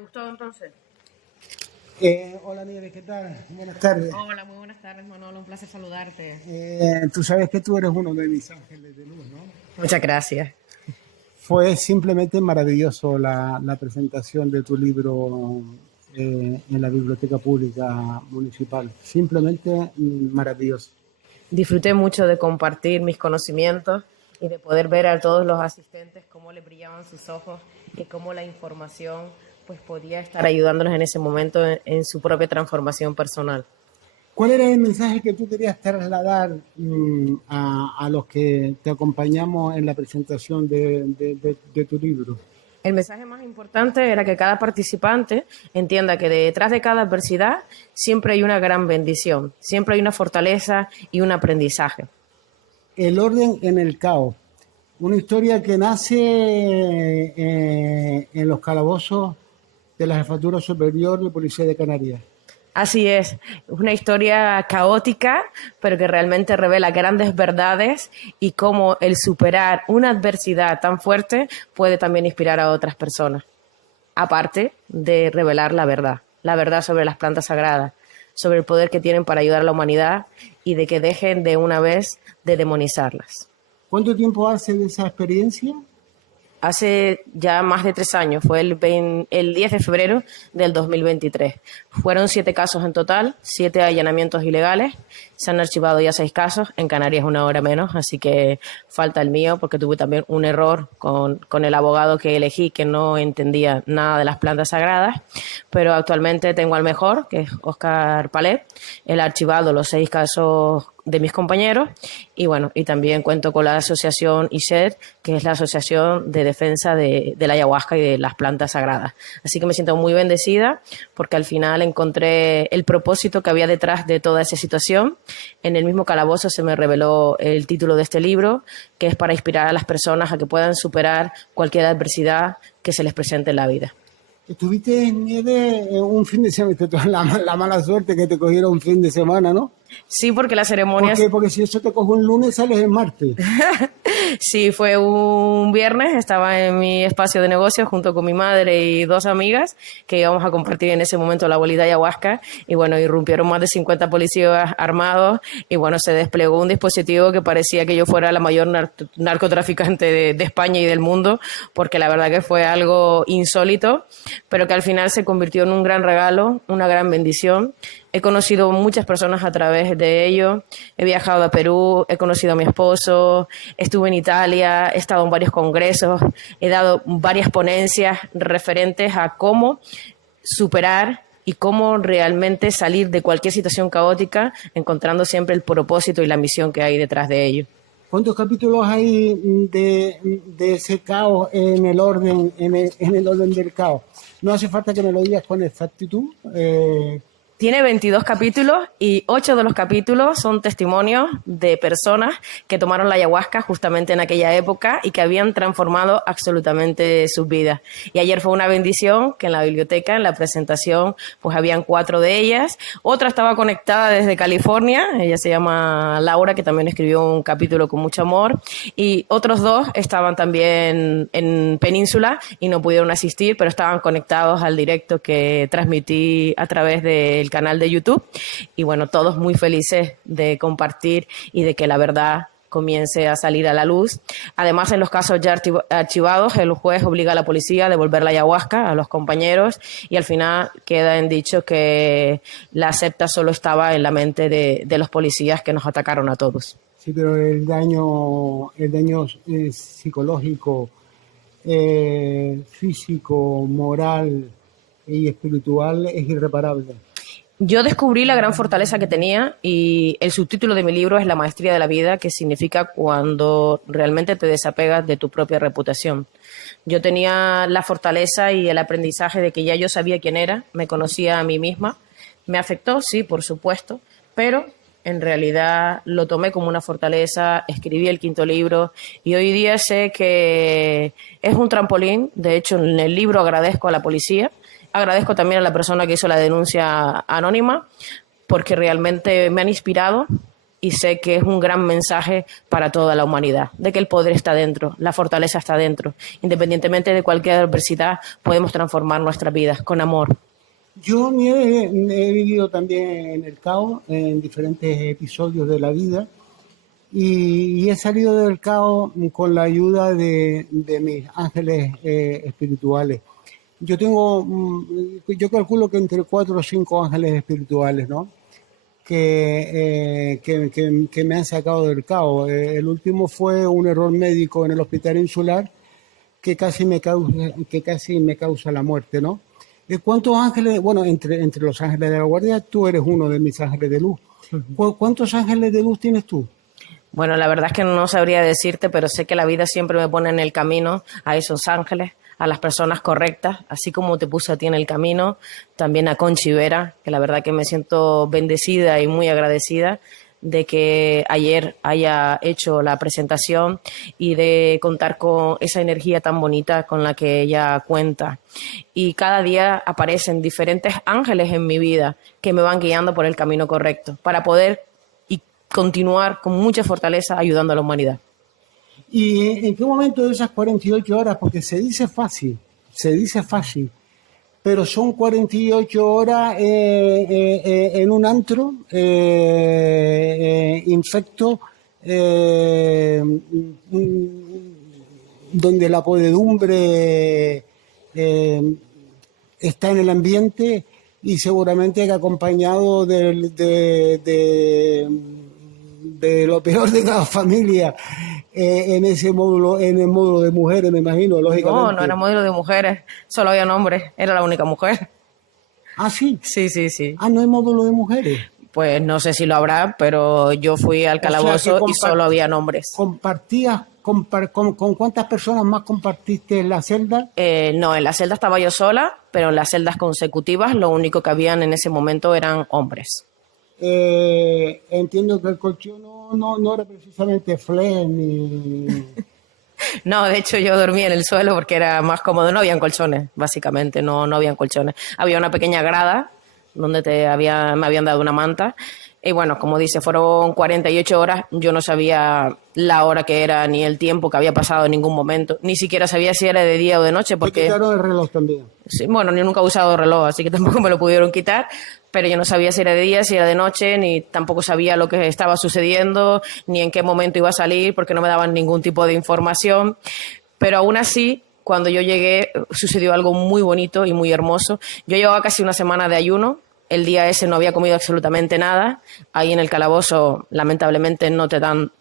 ¿Te gustó entonces? Hola Nieves, ¿qué tal? Buenas tardes. Hola, muy buenas tardes, Manolo. Un placer saludarte. Tú sabes que tú eres uno de mis ángeles de luz, ¿no? Muchas gracias. Fue simplemente maravilloso la presentación de tu libro en la Biblioteca Pública Municipal. Simplemente maravilloso. Disfruté mucho de compartir mis conocimientos y de poder ver a todos los asistentes cómo les brillaban sus ojos y cómo la información pues podía estar ayudándolos en ese momento en su propia transformación personal. ¿Cuál era el mensaje que tú querías trasladar a los que te acompañamos en la presentación de tu libro? El mensaje más importante era que cada participante entienda que detrás de cada adversidad siempre hay una gran bendición, siempre hay una fortaleza y un aprendizaje. El orden en el caos. Una historia que nace en los calabozos de la Jefatura Superior de Policía de Canarias. Así es una historia caótica, pero que realmente revela grandes verdades y cómo el superar una adversidad tan fuerte puede también inspirar a otras personas. Aparte de revelar la verdad sobre las plantas sagradas, sobre el poder que tienen para ayudar a la humanidad y de que dejen de una vez de demonizarlas. ¿Cuánto tiempo hace de esa experiencia? Hace ya más de 3 años, fue el 10 de febrero del 2023. Fueron 7 casos en total, 7 allanamientos ilegales. Se han archivado ya 6 casos, en Canarias una hora menos, así que falta el mío porque tuve también un error con el abogado que elegí que no entendía nada de las plantas sagradas, pero actualmente tengo al mejor, que es Óscar Palet. Él ha archivado los 6 casos de mis compañeros y bueno, y también cuento con la asociación ISED, que es la Asociación de Defensa de la Ayahuasca y de las plantas sagradas. Así que me siento muy bendecida porque al final encontré el propósito que había detrás de toda esa situación. En el mismo calabozo se me reveló el título de este libro, que es para inspirar a las personas a que puedan superar cualquier adversidad que se les presente en la vida. Estuviste en nieve un fin de semana, la mala suerte que te cogieron un fin de semana, ¿no? Sí, porque la ceremonia... ¿Por qué? Porque si eso te coge un lunes, sales el martes. Sí, fue un viernes, estaba en mi espacio de negocio junto con mi madre y 2 amigas que íbamos a compartir en ese momento la bolita ayahuasca y bueno, irrumpieron más de 50 policías armados y bueno, se desplegó un dispositivo que parecía que yo fuera la mayor narcotraficante de España y del mundo, porque la verdad que fue algo insólito, pero que al final se convirtió en un gran regalo, una gran bendición. He conocido muchas personas a través de ello, he viajado a Perú, he conocido a mi esposo, estuve en Italia, he estado en varios congresos, he dado varias ponencias referentes a cómo superar y cómo realmente salir de cualquier situación caótica, encontrando siempre el propósito y la misión que hay detrás de ello. ¿Cuántos capítulos hay de ese caos en el orden, en el orden del caos? No hace falta que me lo digas con exactitud. Tiene 22 capítulos y 8 de los capítulos son testimonios de personas que tomaron la ayahuasca justamente en aquella época y que habían transformado absolutamente sus vidas. Y ayer fue una bendición que en la biblioteca, en la presentación, pues habían 4 de ellas. Otra estaba conectada desde California, ella se llama Laura, que también escribió un capítulo con mucho amor. Y otros 2 estaban también en Península y no pudieron asistir, pero estaban conectados al directo que transmití a través del canal de YouTube y bueno, todos muy felices de compartir y de que la verdad comience a salir a la luz. Además, en los casos ya archivados, el juez obliga a la policía a devolver la ayahuasca a los compañeros y al final queda en dicho que la septa solo estaba en la mente de los policías que nos atacaron a todos. Sí, pero el daño psicológico, físico, moral y espiritual es irreparable. Yo descubrí la gran fortaleza que tenía y el subtítulo de mi libro es La maestría de la vida, que significa cuando realmente te desapegas de tu propia reputación. Yo tenía la fortaleza y el aprendizaje de que ya yo sabía quién era, me conocía a mí misma. Me afectó, sí, por supuesto, pero en realidad lo tomé como una fortaleza, escribí el 5º libro y hoy día sé que es un trampolín. De hecho, en el libro agradezco a la policía. Agradezco también a la persona que hizo la denuncia anónima porque realmente me han inspirado y sé que es un gran mensaje para toda la humanidad, de que el poder está dentro, la fortaleza está dentro. Independientemente de cualquier adversidad, podemos transformar nuestras vidas con amor. Yo he vivido también en el caos, en diferentes episodios de la vida, y he salido del caos con la ayuda de mis ángeles espirituales. Yo calculo que entre 4 o 5 ángeles espirituales, ¿no? Que me han sacado del caos. El último fue un error médico en el hospital insular que casi me causa la muerte, ¿no? ¿Cuántos ángeles, bueno, entre los ángeles de la guardia, tú eres uno de mis ángeles de luz? ¿Cuántos ángeles de luz tienes tú? Bueno, la verdad es que no sabría decirte, pero sé que la vida siempre me pone en el camino a esos ángeles, a las personas correctas, así como te puso a ti en el camino, también a Conchi Vera, que la verdad que me siento bendecida y muy agradecida de que ayer haya hecho la presentación y de contar con esa energía tan bonita con la que ella cuenta. Y cada día aparecen diferentes ángeles en mi vida que me van guiando por el camino correcto para poder y continuar con mucha fortaleza ayudando a la humanidad. ¿Y en qué momento de esas 48 horas? Porque se dice fácil, pero son 48 horas en un antro infecto, donde la podredumbre está en el ambiente y seguramente que acompañado de lo peor de cada familia en ese módulo, en el módulo de mujeres, me imagino, lógicamente. No era módulo de mujeres, solo había hombres, era la única mujer. ¿Ah, sí? Sí. Ah, ¿no hay módulo de mujeres? Pues no sé si lo habrá, pero yo fui al calabozo y solo había hombres. ¿Compartías, con cuántas personas más compartiste en la celda? No, en la celda estaba yo sola, pero en las celdas consecutivas lo único que habían en ese momento eran hombres. Entiendo que el colchón no era precisamente flex ni... No, de hecho yo dormía en el suelo porque era más cómodo. No habían colchones, básicamente, no habían colchones. Había una pequeña grada donde me habían dado una manta. Y bueno, como dice, fueron 48 horas. Yo no sabía la hora que era ni el tiempo que había pasado en ningún momento. Ni siquiera sabía si era de día o de noche. Porque... ¿Te quitaron el reloj también? Sí, bueno, yo nunca he usado reloj, así que tampoco me lo pudieron quitar. Pero yo no sabía si era de día, si era de noche, ni tampoco sabía lo que estaba sucediendo, ni en qué momento iba a salir, porque no me daban ningún tipo de información. Pero aún así, cuando yo llegué, sucedió algo muy bonito y muy hermoso. Yo llevaba casi una semana de ayuno. El día ese no había comido absolutamente nada. Ahí en el calabozo, lamentablemente, no te dan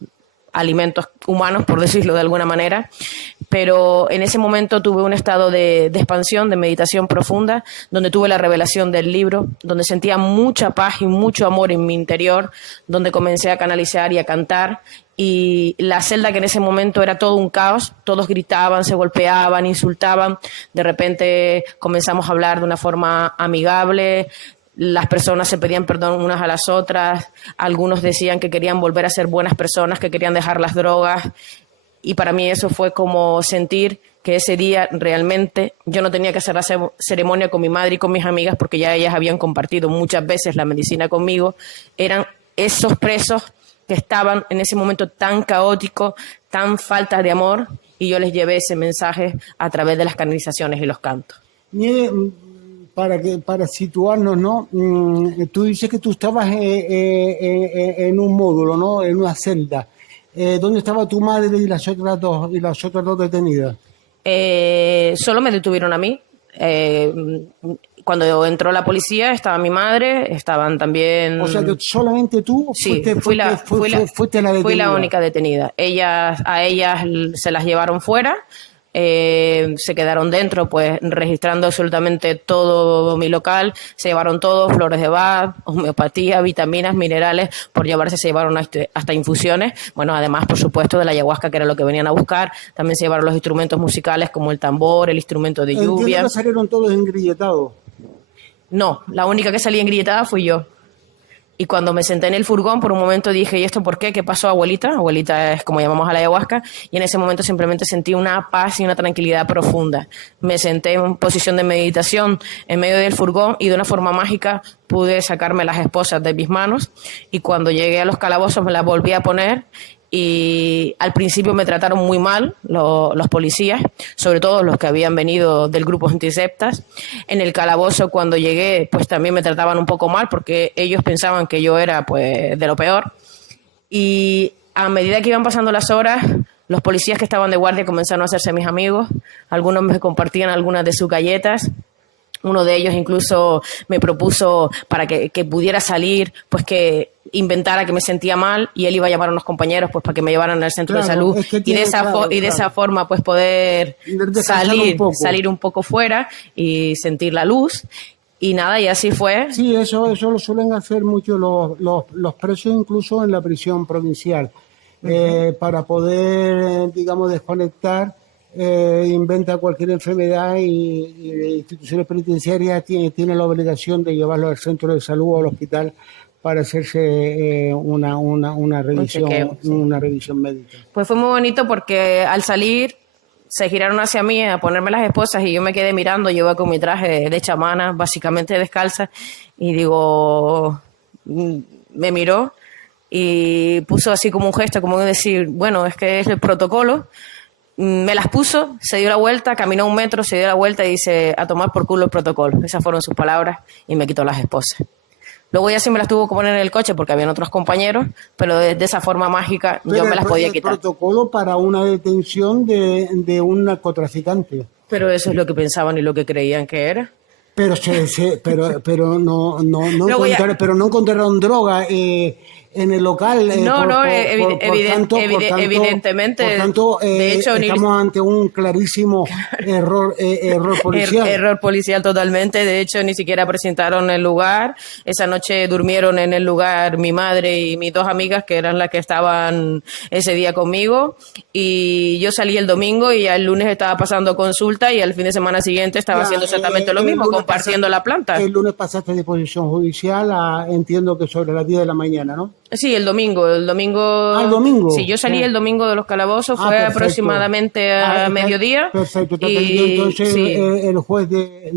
alimentos humanos, por decirlo de alguna manera, pero en ese momento tuve un estado de expansión, de meditación profunda, donde tuve la revelación del libro, donde sentía mucha paz y mucho amor en mi interior, donde comencé a canalizar y a cantar, y la celda, que en ese momento era todo un caos, todos gritaban, se golpeaban, insultaban, de repente comenzamos a hablar de una forma amigable. Las personas se pedían perdón unas a las otras, algunos decían que querían volver a ser buenas personas, que querían dejar las drogas, y para mí eso fue como sentir que ese día realmente yo no tenía que hacer la ceremonia con mi madre y con mis amigas, porque ya ellas habían compartido muchas veces la medicina conmigo. Eran esos presos que estaban en ese momento tan caótico, tan falta de amor, y yo les llevé ese mensaje a través de las canalizaciones y los cantos. Para situarnos, ¿no? Tú dices que tú estabas en un módulo, ¿no? En una celda. ¿Dónde estaba tu madre y las otras dos detenidas? Solo me detuvieron a mí. Cuando entró la policía estaba mi madre, estaban también... O sea, que solamente tú fuiste la detenida. Fui la única detenida. A ellas se las llevaron fuera. Se quedaron dentro, pues registrando absolutamente todo mi local. Se llevaron todo, flores de Bach, homeopatía, vitaminas, minerales. Por llevarse se llevaron hasta infusiones. Bueno, además, por supuesto, de la ayahuasca, que era lo que venían a buscar. También se llevaron los instrumentos musicales como el tambor, el instrumento de lluvia. ¿Entiendo que salieron todos engrilletados? No, la única que salía engrilletada fui yo. Y cuando me senté en el furgón, por un momento dije, ¿y esto por qué? ¿Qué pasó, abuelita? Abuelita es como llamamos a la ayahuasca. Y en ese momento simplemente sentí una paz y una tranquilidad profunda. Me senté en posición de meditación en medio del furgón y de una forma mágica pude sacarme las esposas de mis manos. Y cuando llegué a los calabozos me las volví a poner. Y al principio me trataron muy mal los policías, sobre todo los que habían venido del grupo antiseptas. En el calabozo cuando llegué pues también me trataban un poco mal porque ellos pensaban que yo era pues de lo peor. Y a medida que iban pasando las horas, los policías que estaban de guardia comenzaron a hacerse mis amigos. Algunos me compartían algunas de sus galletas. Uno de ellos incluso me propuso para que pudiera salir, pues que inventara que me sentía mal y él iba a llamar a unos compañeros pues para que me llevaran al centro de salud y de esa forma pues poder salir un poco fuera y sentir la luz. Y nada, y así fue. Sí, eso lo suelen hacer mucho los presos, incluso en la prisión provincial. Para poder, digamos, desconectar, inventa cualquier enfermedad y instituciones penitenciarias tienen la obligación de llevarlo al centro de salud o al hospital para hacerse una revisión, chequeo, sí. Una revisión médica. Pues fue muy bonito porque al salir se giraron hacia mí a ponerme las esposas y yo me quedé mirando. Yo iba con mi traje de chamana, básicamente descalza, y digo, me miró y puso así como un gesto, como decir, bueno, es que es el protocolo. Me las puso, se dio la vuelta, caminó 1 metro, se dio la vuelta y dice, a tomar por culo el protocolo. Esas fueron sus palabras y me quitó las esposas. Luego ya sí me las tuvo que poner en el coche porque habían otros compañeros, pero de esa forma mágica yo me las podía quitar. El protocolo para una detención de un narcotraficante. Pero eso es lo que pensaban y lo que creían que era. Pero no encontraron droga en el local. Evidentemente. Por tanto, de hecho, estamos ante un clarísimo error policial. Error policial totalmente. De hecho, ni siquiera presentaron el lugar. Esa noche durmieron en el lugar mi madre y mis 2 amigas, que eran las que estaban ese día conmigo. Y yo salí el domingo y ya el lunes estaba pasando consulta y al fin de semana siguiente estaba haciendo exactamente lo mismo, compartiendo la planta. El lunes pasaste a disposición judicial, entiendo que sobre las 10 de la mañana, ¿no? Sí, el domingo. ¿El domingo? Sí, yo salí el domingo de los calabozos, fue perfecto. Aproximadamente a mediodía. Perfecto, y entonces sí. El juez de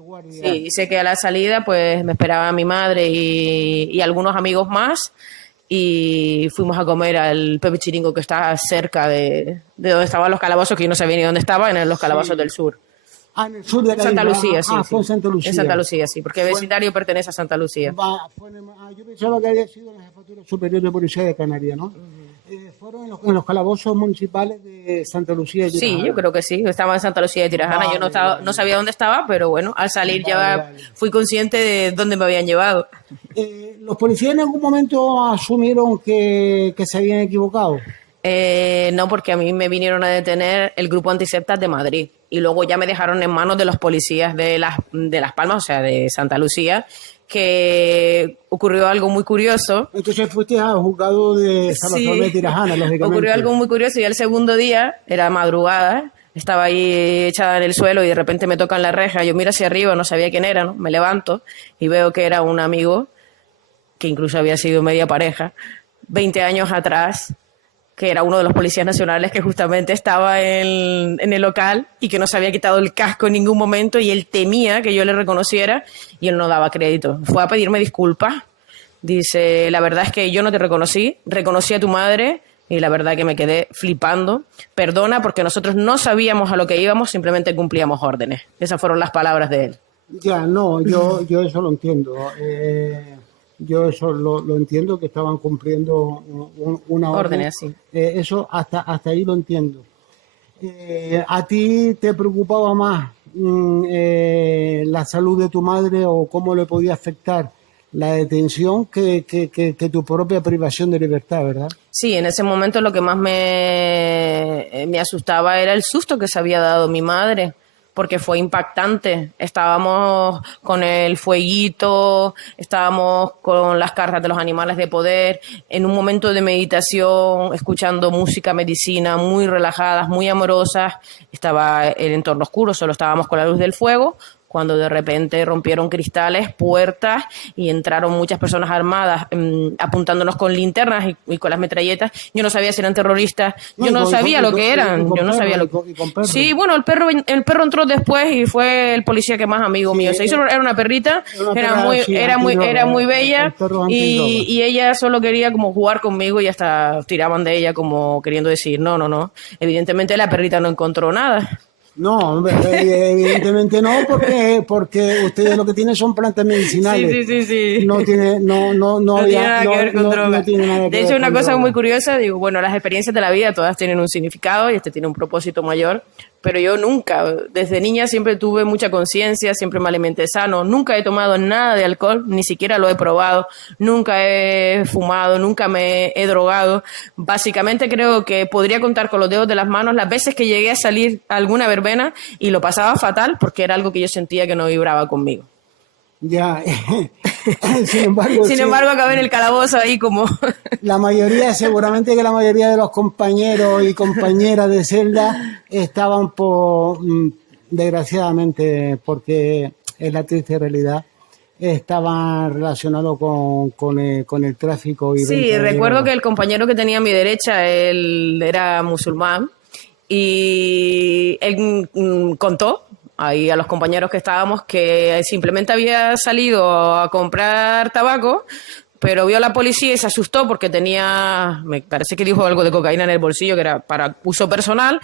guardia. Sí, sé que a la salida pues me esperaba mi madre y algunos amigos más y fuimos a comer al Pepe Chiringo que está cerca de donde estaban los calabozos, que yo no sabía ni dónde estaba, en los calabozos del sur. En el sur de Santa Lucía, sí. Fue en Santa Lucía. En Santa Lucía, sí, porque el vecindario pertenece a Santa Lucía. Yo pensaba que había sido en la Jefatura Superior de Policía de Canarias, ¿no? Fueron en los calabozos municipales de Santa Lucía de Tirajana. Sí, yo creo que sí. Estaba en Santa Lucía de Tirajana. Yo no sabía dónde estaba, pero bueno, al salir fui consciente de dónde me habían llevado. ¿Los policías en algún momento asumieron que se habían equivocado? No, porque a mí me vinieron a detener el grupo antiseptas de Madrid y luego ya me dejaron en manos de los policías de Las Palmas, o sea, de Santa Lucía, que ocurrió algo muy curioso. Entonces fuiste al juzgado de Salazar de Tirajana, lógicamente. Ocurrió algo muy curioso y el segundo día, era madrugada, estaba ahí echada en el suelo y de repente me tocan la reja. Yo miro hacia arriba, no sabía quién era, ¿no? Me levanto y veo que era un amigo, que incluso había sido media pareja, 20 años atrás, que era uno de los policías nacionales que justamente estaba en el local y que no se había quitado el casco en ningún momento y él temía que yo le reconociera y él no daba crédito. Fue a pedirme disculpas. Dice, la verdad es que yo no te reconocí a tu madre y la verdad que me quedé flipando. Perdona porque nosotros no sabíamos a lo que íbamos, simplemente cumplíamos órdenes. Esas fueron las palabras de él. Ya, no, yo eso lo entiendo. Yo eso lo entiendo, que estaban cumpliendo una orden. Órdenes, sí. Eso hasta ahí lo entiendo. ¿A ti te preocupaba más la salud de tu madre o cómo le podía afectar la detención que tu propia privación de libertad, verdad? Sí, en ese momento lo que más me asustaba era el susto que se había dado mi madre, porque fue impactante. Estábamos con el fueguito, estábamos con las cartas de los animales de poder, en un momento de meditación, escuchando música, medicina, muy relajadas, muy amorosas. Estaba el entorno oscuro, solo estábamos con la luz del fuego, cuando de repente rompieron cristales, puertas y entraron muchas personas armadas apuntándonos con linternas y con las metralletas. Yo no sabía si eran terroristas, yo no sabía lo que eran, yo no sabía lo que... Sí, bueno, el perro entró después y fue el policía que más amigo mío. Se hizo, era una perrita, era muy bella y ella solo quería como jugar conmigo y hasta tiraban de ella como queriendo decir, no. Evidentemente la perrita no encontró nada. No, hombre, evidentemente no, porque ustedes lo que tienen son plantas medicinales. Sí. No tiene nada que ver con drogas. De hecho, una cosa muy curiosa, digo, bueno, las experiencias de la vida todas tienen un significado y este tiene un propósito mayor, pero yo nunca, desde niña siempre tuve mucha conciencia, siempre me alimenté sano, nunca he tomado nada de alcohol, ni siquiera lo he probado, nunca he fumado, nunca me he drogado. Básicamente creo que podría contar con los dedos de las manos las veces que llegué a salir a alguna verbena y lo pasaba fatal porque era algo que yo sentía que no vibraba conmigo. Ya, sin embargo, acabé en el calabozo ahí como... seguramente que la mayoría de los compañeros y compañeras de celda estaban desgraciadamente, porque es la triste realidad, estaban relacionados con el tráfico. Y sí, recuerdo que el compañero que tenía a mi derecha, él era musulmán y él contó ahí a los compañeros que estábamos que simplemente había salido a comprar tabaco, pero vio a la policía y se asustó porque tenía, me parece que dijo algo de cocaína en el bolsillo que era para uso personal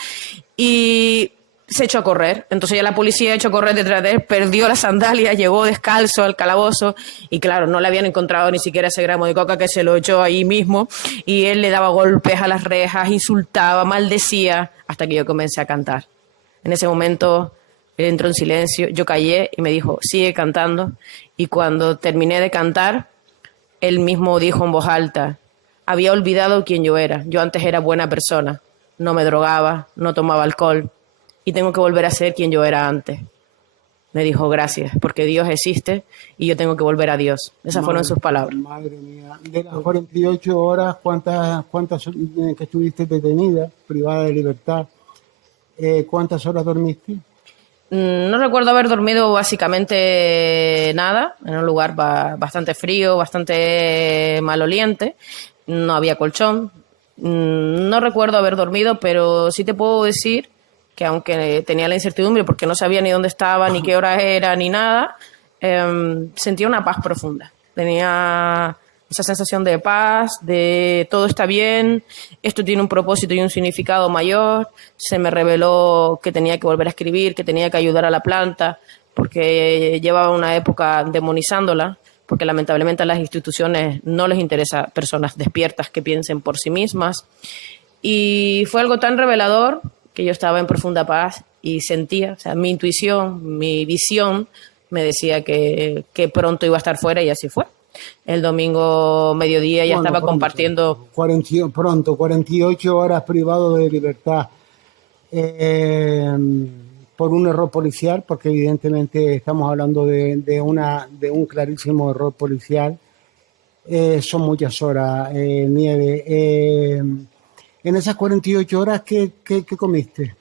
y se echó a correr. Entonces ya la policía echó a correr detrás de él, perdió las sandalias, llegó descalzo al calabozo y claro, no le habían encontrado ni siquiera ese gramo de coca que se lo echó ahí mismo y él le daba golpes a las rejas, insultaba, maldecía, hasta que yo comencé a cantar. En ese momento él entró en silencio, yo callé y me dijo, sigue cantando. Y cuando terminé de cantar, él mismo dijo en voz alta, había olvidado quién yo era. Yo antes era buena persona, no me drogaba, no tomaba alcohol y tengo que volver a ser quien yo era antes. Me dijo, gracias, porque Dios existe y yo tengo que volver a Dios. Esas fueron sus palabras. Madre mía, de las 48 horas, ¿cuántas que estuviste detenida, privada de libertad? ¿Cuántas horas dormiste? No recuerdo haber dormido básicamente nada, en un lugar bastante frío, bastante maloliente, no había colchón, no recuerdo haber dormido, pero sí te puedo decir que aunque tenía la incertidumbre porque no sabía ni dónde estaba, ni qué hora era, ni nada, sentía una paz profunda, tenía esa sensación de paz, de todo está bien, esto tiene un propósito y un significado mayor. Se me reveló que tenía que volver a escribir, que tenía que ayudar a la planta, porque llevaba una época demonizándola, porque lamentablemente a las instituciones no les interesa personas despiertas que piensen por sí mismas. Y fue algo tan revelador que yo estaba en profunda paz y sentía, o sea, mi intuición, mi visión me decía que pronto iba a estar fuera y así fue. El domingo mediodía ya estaba compartiendo... 48 horas privado de libertad por un error policial, porque evidentemente estamos hablando de un clarísimo error policial. Son muchas horas, Nieve. En esas 48 horas, ¿qué comiste?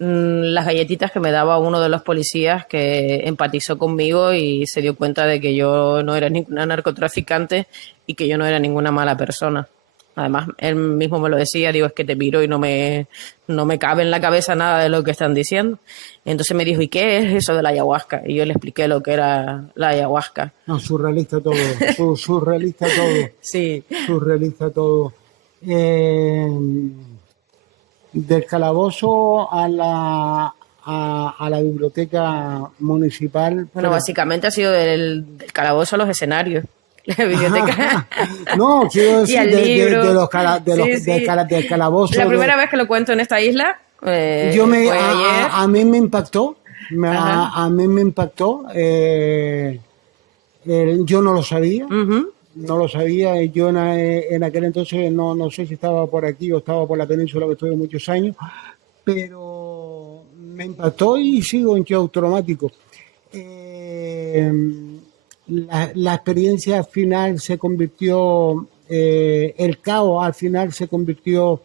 Las galletitas que me daba uno de los policías que empatizó conmigo y se dio cuenta de que yo no era ninguna narcotraficante y que yo no era ninguna mala persona. Además, él mismo me lo decía, digo, es que te miro y no me cabe en la cabeza nada de lo que están diciendo. Entonces me dijo, ¿y qué es eso de la ayahuasca? Y yo le expliqué lo que era la ayahuasca. No, surrealista todo, surrealista todo. Sí. Surrealista todo. Del calabozo a la biblioteca municipal. Bueno, básicamente ha sido del calabozo a los escenarios. La biblioteca. No, quiero decir del calabozo. La primera vez que lo cuento en esta isla. A mí me impactó. A mí me impactó. Yo no lo sabía. No lo sabía, yo en aquel entonces no sé si estaba por aquí o estaba por la península, que estuve muchos años, pero me impactó y sigo en shock automático. La experiencia final se convirtió, el caos al final se convirtió,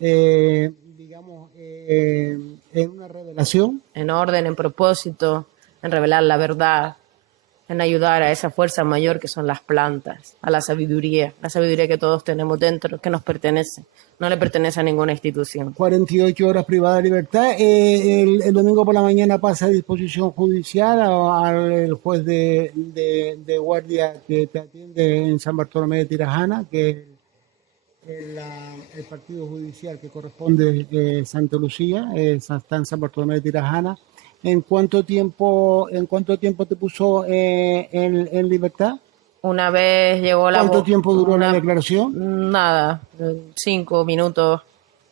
digamos, en una revelación. En orden, en propósito. en revelar la verdad, en ayudar a esa fuerza mayor que son las plantas, a la sabiduría que todos tenemos dentro, que nos pertenece, no le pertenece a ninguna institución. 48 horas privadas de libertad. El domingo por la mañana pasa a disposición judicial al juez de guardia que te atiende en San Bartolomé de Tirajana, que es el partido judicial que corresponde Santa Lucía, está en San Bartolomé de Tirajana. ¿En cuánto tiempo te puso en libertad? Una vez llegó la... ¿Cuánto tiempo duró la declaración? Nada, 5 minutos.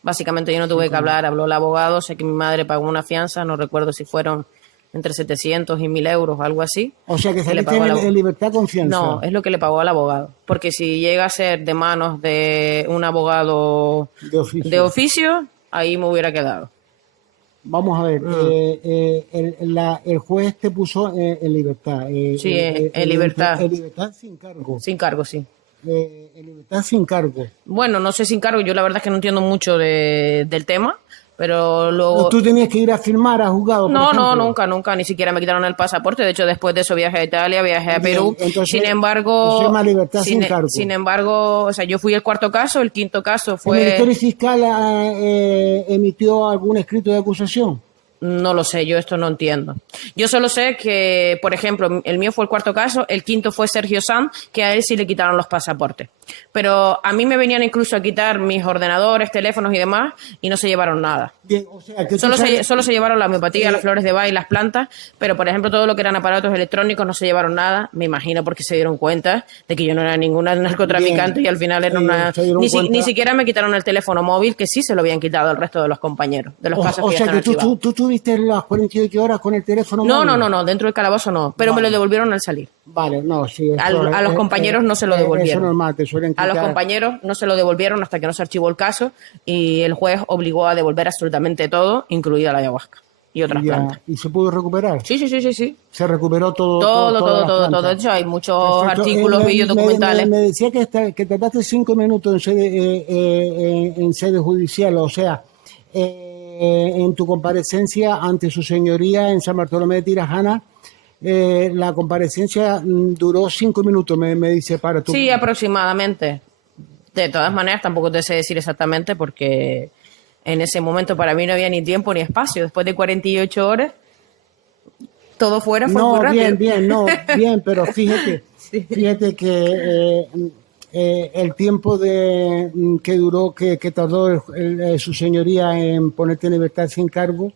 Básicamente yo no tuve que hablar, habló el abogado, sé que mi madre pagó una fianza, no recuerdo si fueron entre 700 y 1.000 euros, algo así. O sea que saliste en libertad con fianza. No, es lo que le pagó al abogado, porque si llega a ser de manos de un abogado de oficio, ahí me hubiera quedado. Vamos a ver, el juez te puso en libertad. Sí, en libertad. En libertad sin cargo. Sin cargo, sí. En libertad sin cargo. Bueno, no sé sin cargo, yo la verdad es que no entiendo mucho del tema, pero luego... ¿Tú tenías que ir a firmar a juzgado, por ejemplo? No, nunca, ni siquiera me quitaron el pasaporte. De hecho, después de eso viajé a Italia, viajé a Perú. Entonces, sin embargo, se llama libertad sin cargo. Sin embargo, o sea, yo fui el cuarto caso, el quinto caso fue... ¿El Ministerio Fiscal emitió algún escrito de acusación? No lo sé, yo esto no entiendo. Yo solo sé que, por ejemplo, el mío fue el cuarto caso, el quinto fue Sergio Sanz, que a él sí le quitaron los pasaportes. Pero a mí me venían incluso a quitar mis ordenadores, teléfonos y demás, y no se llevaron nada. Bien, o sea, que solo se llevaron la homeopatía, las flores de Bach y las plantas, pero por ejemplo todo lo que eran aparatos electrónicos no se llevaron nada, me imagino porque se dieron cuenta de que yo no era ninguna narcotraficante. Bien, y al final era ni siquiera me quitaron el teléfono móvil, que sí se lo habían quitado el resto de los compañeros, de los casos que ya están archivados. Tú tuviste las 48 horas con el teléfono móvil. No, dentro del calabozo no, pero me lo devolvieron al salir. Vale, no, sí. A los compañeros no se lo devolvieron. Eso normal, te suelen quitar. A los compañeros no se lo devolvieron hasta que no se archivó el caso y el juez obligó a devolver absolutamente todo, incluida la ayahuasca y otras plantas. ¿Y se pudo recuperar? Sí. Se recuperó todo. Todo. De hecho, hay muchos artículos, vídeos, documentales. Me decía que tardaste 5 minutos en sede judicial, o sea, en tu comparecencia ante su señoría en San Bartolomé de Tirajana. La comparecencia duró 5 minutos, me dice, para tu... Sí, aproximadamente. De todas maneras, tampoco te sé decir exactamente porque en ese momento para mí no había ni tiempo ni espacio. Después de 48 horas, todo fuera fue muy rápido. Bien, pero fíjate, fíjate que el tiempo que tardó su señoría en ponerte en libertad sin cargo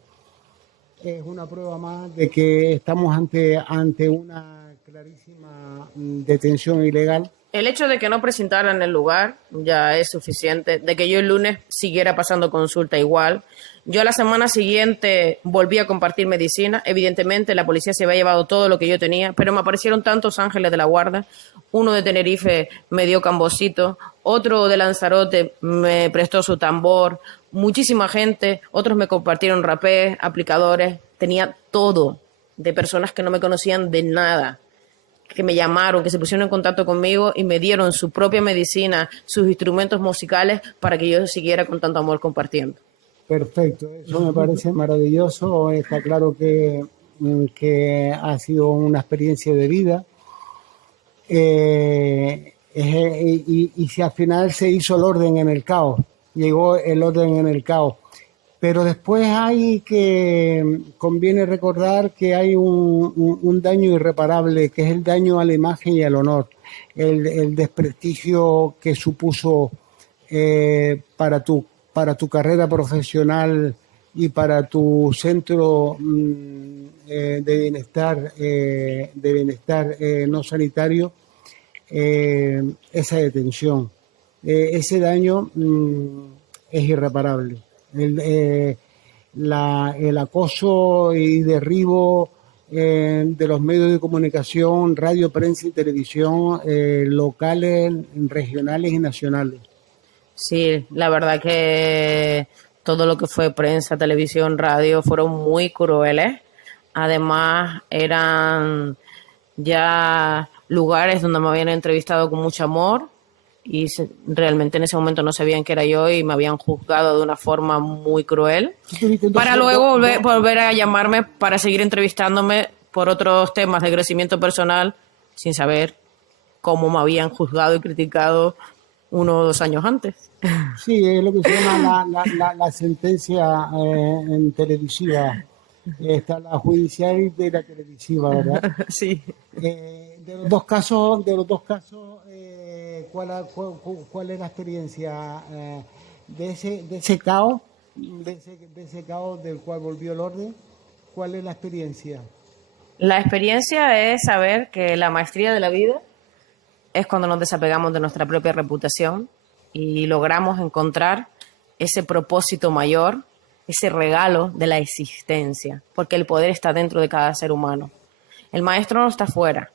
es una prueba más de que estamos ante una clarísima detención ilegal. El hecho de que no presentaran el lugar ya es suficiente, de que yo el lunes siguiera pasando consulta igual. Yo la semana siguiente volví a compartir medicina. Evidentemente la policía se había llevado todo lo que yo tenía, pero me aparecieron tantos ángeles de la guarda. Uno de Tenerife me dio cambocito, otro de Lanzarote me prestó su tambor, muchísima gente, otros me compartieron rapés, aplicadores, tenía todo de personas que no me conocían de nada, que me llamaron, que se pusieron en contacto conmigo y me dieron su propia medicina, sus instrumentos musicales para que yo siguiera con tanto amor compartiendo. Perfecto, eso me parece maravilloso. Está claro que ha sido una experiencia de vida. Y si al final se hizo el orden en el caos, llegó el orden en el caos. Pero después conviene recordar que hay un daño irreparable, que es el daño a la imagen y al honor, el desprestigio que supuso para tu carrera profesional y para tu centro de bienestar no sanitario, esa detención. Ese daño es irreparable. El acoso y derribo de los medios de comunicación, radio, prensa y televisión, locales, regionales y nacionales. Sí, la verdad que todo lo que fue prensa, televisión, radio fueron muy crueles. Además, eran ya lugares donde me habían entrevistado con mucho amor y realmente en ese momento no sabían que era yo y me habían juzgado de una forma muy cruel para luego volver a llamarme para seguir entrevistándome por otros temas de crecimiento personal sin saber cómo me habían juzgado y criticado 1 o 2 años antes. Sí, es lo que se llama la sentencia en televisiva. Está la judicial y de la televisiva, ¿verdad? Sí. De los dos casos, ¿cuál es la experiencia de ese caos, de ese caos del cual volvió el orden? ¿Cuál es la experiencia? La experiencia es saber que la maestría de la vida es cuando nos desapegamos de nuestra propia reputación y logramos encontrar ese propósito mayor, ese regalo de la existencia, porque el poder está dentro de cada ser humano. El maestro no está fuera.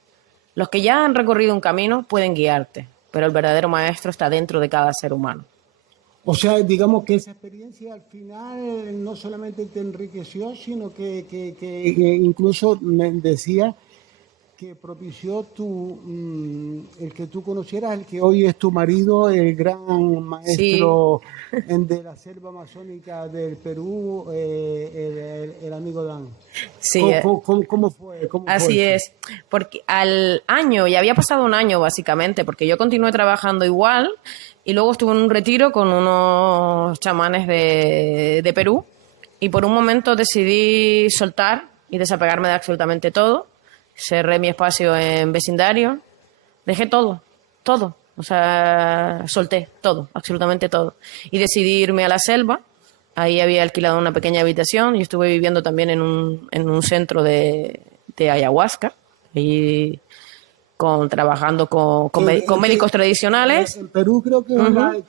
Los que ya han recorrido un camino pueden guiarte, pero el verdadero maestro está dentro de cada ser humano. O sea, digamos que esa experiencia al final no solamente te enriqueció, sino que incluso me decía que propició el que tú conocieras, el que hoy es tu marido, el gran maestro de la selva amazónica del Perú, el amigo Dan. Sí, ¿Cómo fue? así es, porque al año, ya había pasado un año básicamente, porque yo continué trabajando igual y luego estuve en un retiro con unos chamanes de Perú y por un momento decidí soltar y desapegarme de absolutamente todo. Cerré mi espacio en vecindario, dejé todo, o sea, solté todo, absolutamente todo. Y decidí irme a la selva, ahí había alquilado una pequeña habitación y estuve viviendo también en un centro de ayahuasca, y trabajando con médicos tradicionales. En Perú creo que,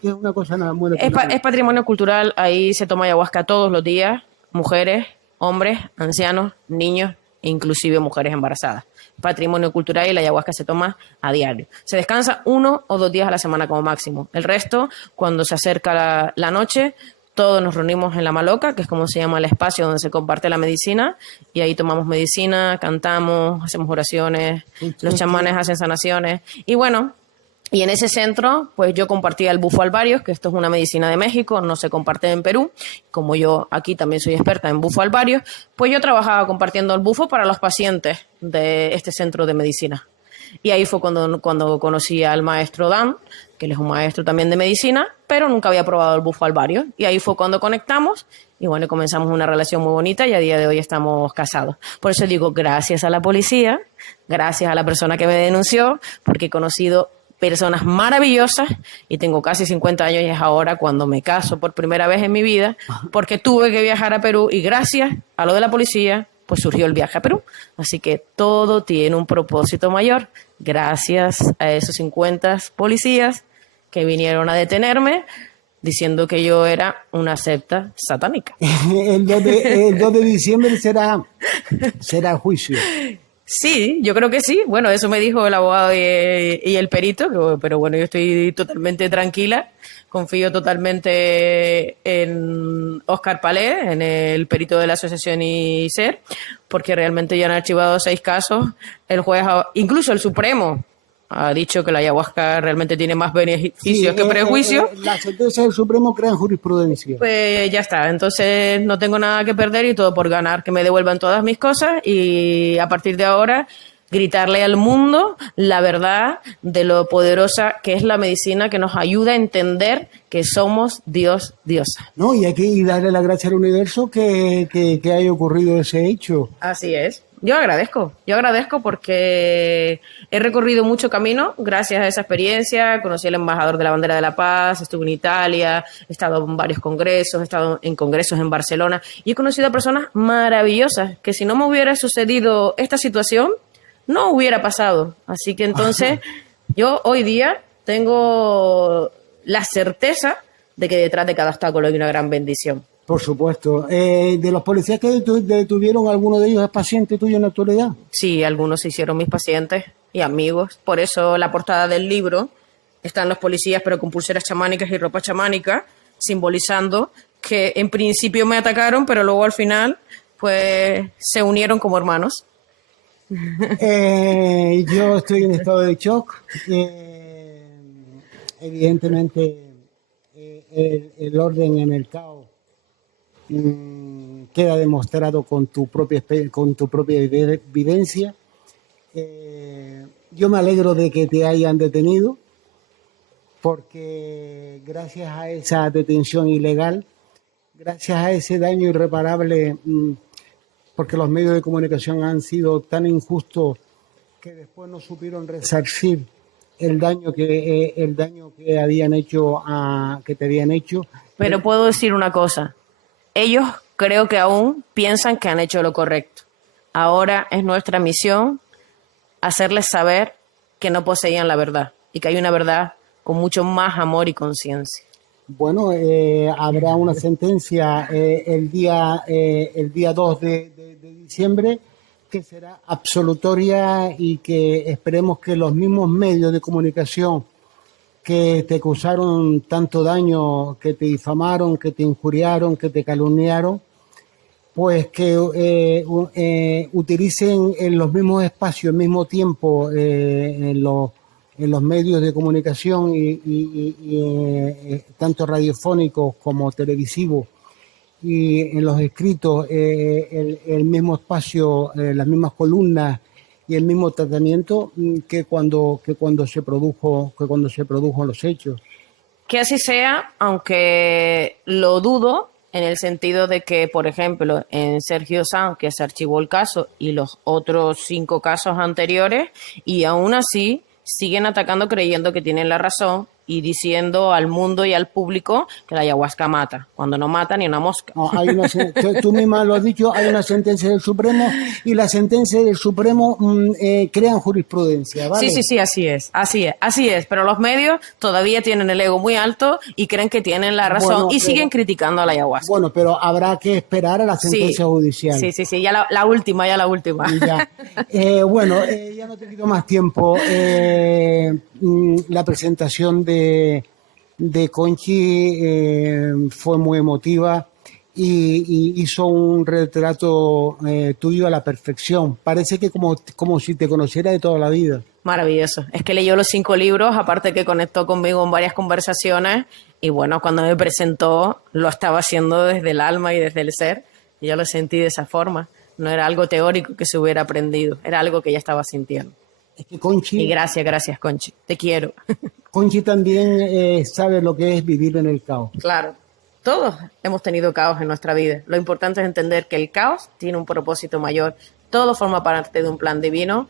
que es una cosa nada muy... Es patrimonio cultural, ahí se toma ayahuasca todos los días, mujeres, hombres, ancianos, niños, inclusive mujeres embarazadas. Patrimonio cultural y la ayahuasca se toma a diario. Se descansa 1 o 2 días a la semana como máximo. El resto, cuando se acerca la noche, todos nos reunimos en la maloca, que es como se llama el espacio donde se comparte la medicina, y ahí tomamos medicina, cantamos, hacemos oraciones, los chamanes hacen sanaciones. Y bueno, y en ese centro, pues yo compartía el bufo alvarios, que esto es una medicina de México, no se comparte en Perú. Como yo aquí también soy experta en bufo alvarios, pues yo trabajaba compartiendo el bufo para los pacientes de este centro de medicina. Y ahí fue cuando conocí al maestro Dan, que él es un maestro también de medicina, pero nunca había probado el bufo alvarios. Y ahí fue cuando conectamos y bueno, comenzamos una relación muy bonita y a día de hoy estamos casados. Por eso digo, gracias a la policía, gracias a la persona que me denunció, porque he conocido personas maravillosas y tengo casi 50 años y es ahora cuando me caso por primera vez en mi vida, porque tuve que viajar a Perú y gracias a lo de la policía, pues surgió el viaje a Perú. Así que todo tiene un propósito mayor. Gracias a esos 50 policías que vinieron a detenerme diciendo que yo era una secta satánica. El 2 de diciembre será juicio. Sí, yo creo que sí. Bueno, eso me dijo el abogado y el perito, pero bueno, yo estoy totalmente tranquila. Confío totalmente en Óscar Palé, en el perito de la asociación ISER, porque realmente ya han archivado 6 casos. El juez, incluso el Supremo, ha dicho que la ayahuasca realmente tiene más beneficios que prejuicios. La sentencia del Supremo crea jurisprudencia. Pues ya está, entonces no tengo nada que perder y todo por ganar, que me devuelvan todas mis cosas y a partir de ahora gritarle al mundo la verdad de lo poderosa que es la medicina, que nos ayuda a entender que somos Dios, diosa. No, y hay que darle la gracia al universo que haya ocurrido ese hecho. Así es. Yo agradezco porque he recorrido mucho camino gracias a esa experiencia. Conocí al embajador de la Bandera de la Paz, estuve en Italia, he estado en varios congresos, he estado en congresos en Barcelona y he conocido a personas maravillosas que si no me hubiera sucedido esta situación, no hubiera pasado. Así que entonces yo hoy día tengo la certeza de que detrás de cada obstáculo hay una gran bendición. Por supuesto. ¿De los policías que detuvieron, alguno de ellos es paciente tuyo en la actualidad? Sí, algunos se hicieron mis pacientes y amigos. Por eso la portada del libro están los policías, pero con pulseras chamánicas y ropa chamánica, simbolizando que en principio me atacaron, pero luego al final pues se unieron como hermanos. Yo estoy en estado de shock. Evidentemente, el orden en el caos queda demostrado con tu propia vivencia. Yo me alegro de que te hayan detenido, porque gracias a esa detención ilegal, gracias a ese daño irreparable, porque los medios de comunicación han sido tan injustos que después no supieron resarcir el daño que habían hecho que te habían hecho. Pero puedo decir una cosa, ellos creo que aún piensan que han hecho lo correcto. Ahora es nuestra misión hacerles saber que no poseían la verdad y que hay una verdad con mucho más amor y conciencia. Bueno, habrá una sentencia el día 2 de diciembre, que será absolutoria, y que esperemos que los mismos medios de comunicación que te causaron tanto daño, que te difamaron, que te injuriaron, que te calumniaron, pues que utilicen en los mismos espacios, al mismo tiempo, en los medios de comunicación tanto radiofónicos como televisivos, y en los escritos, el mismo espacio, las mismas columnas y el mismo tratamiento que cuando se produjo los hechos. Que así sea, aunque lo dudo, en el sentido de que, por ejemplo, en Sergio Sanz, que se archivó el caso, y los otros 5 casos anteriores, y aún así siguen atacando creyendo que tienen la razón y diciendo al mundo y al público que la ayahuasca mata, cuando no mata ni una mosca. No, tú misma lo has dicho, hay una sentencia del Supremo, y la sentencia del Supremo crean jurisprudencia, ¿vale? Sí, así es, pero los medios todavía tienen el ego muy alto y creen que tienen la razón, y siguen criticando a la ayahuasca. Bueno, pero habrá que esperar a la sentencia judicial. Sí, ya la última. Ya. Bueno, ya no te quito más tiempo. La presentación de Conchi fue muy emotiva, y hizo un retrato tuyo a la perfección. Parece que como si te conociera de toda la vida. Maravilloso. Es que leyó los 5 libros, aparte que conectó conmigo en varias conversaciones, y bueno, cuando me presentó lo estaba haciendo desde el alma y desde el ser, y yo lo sentí de esa forma. No era algo teórico que se hubiera aprendido, era algo que ella estaba sintiendo. Es que Conchi... Y gracias, Conchi. Te quiero. Conchi también sabe lo que es vivir en el caos. Claro. Todos hemos tenido caos en nuestra vida. Lo importante es entender que el caos tiene un propósito mayor. Todo forma parte de un plan divino,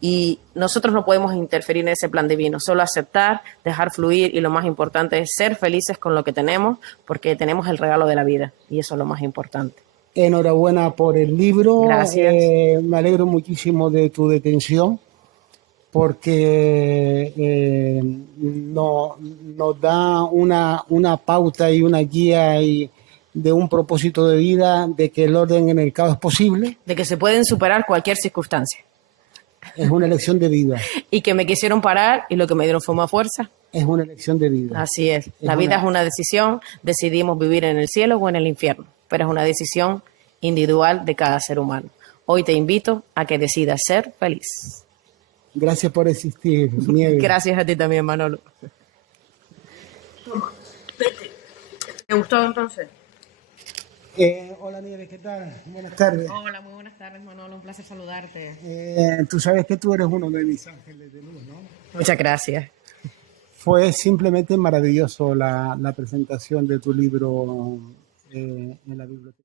y nosotros no podemos interferir en ese plan divino. Solo aceptar, dejar fluir, y lo más importante es ser felices con lo que tenemos, porque tenemos el regalo de la vida, y eso es lo más importante. Enhorabuena por el libro. Gracias. Me alegro muchísimo de tu detención, porque nos da una pauta y una guía de un propósito de vida, de que el orden en el caos es posible. De que se pueden superar cualquier circunstancia. Es una elección de vida. Y que me quisieron parar y lo que me dieron fue más fuerza. Es una elección de vida. Así es. La vida es una decisión. Decidimos vivir en el cielo o en el infierno, pero es una decisión individual de cada ser humano. Hoy te invito a que decidas ser feliz. Gracias por existir, Nieves. Gracias a ti también, Manolo. Toma, vete. ¿Te gustó entonces? Hola, Nieves, ¿qué tal? Buenas tardes. Hola, muy buenas tardes, Manolo. Un placer saludarte. Tú sabes que tú eres uno de mis ángeles de luz, ¿no? Muchas gracias. Fue simplemente maravilloso la presentación de tu libro en la biblioteca.